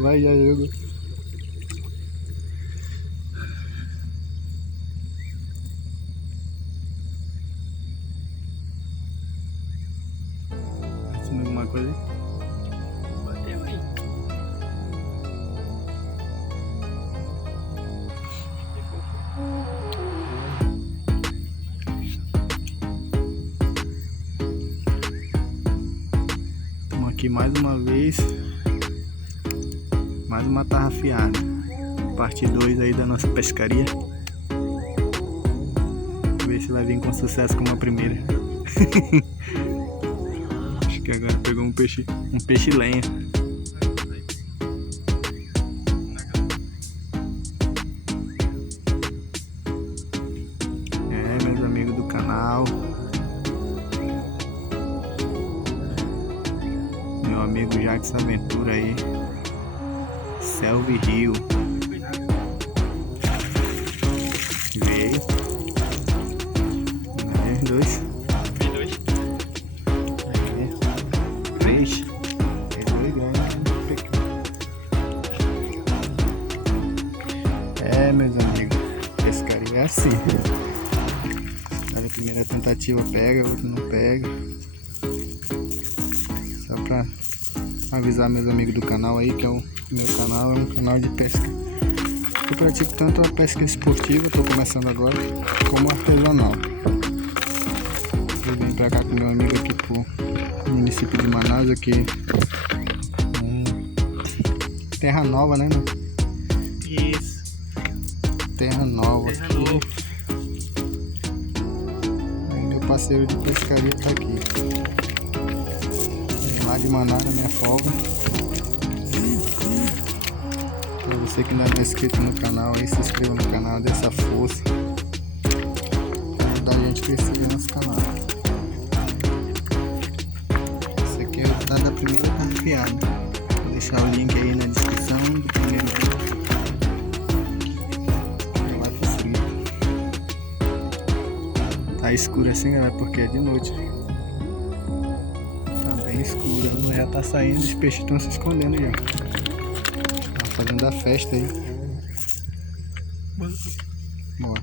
Vai, já jogou. Tem alguma coisa aí? Bateu aí. Estamos aqui mais uma vez. Mais uma tarrafiada. Parte 2 aí da nossa pescaria. Ver se vai vir com sucesso como a primeira. Acho que agora pegou um peixe lenha. É, meus amigos do canal. Meu amigo Jackson Aventura aí. Selva e Rio. Veio. Dois. Três. É, meus amigos. Pescaria é assim. A primeira tentativa pega, a outra não pega. Só pra avisar meus amigos do canal aí que o meu canal é um canal de pesca. Eu pratico tanto a pesca esportiva, estou começando agora, como artesanal. Eu vim pra cá com meu amigo aqui pro município de Manaus, aqui Terra Nova, né, meu? Isso. Terra Nova. Terra Nova. Aí meu parceiro de pescaria tá aqui. Vem lá de Manaus, na minha folga. Pra você que não é inscrito no canal, aí se inscreva no canal, dê essa força. Pra ajudar a gente a crescer nosso canal. Esse aqui é o resultado da primeira tarrafiada. Vou deixar o link aí na descrição do primeiro vídeo. Lá pro frio. Tá escuro assim, galera, porque é de noite. Tá bem escuro, já tá saindo, os peixes estão se escondendo já. Tá fazendo a festa aí. Bora.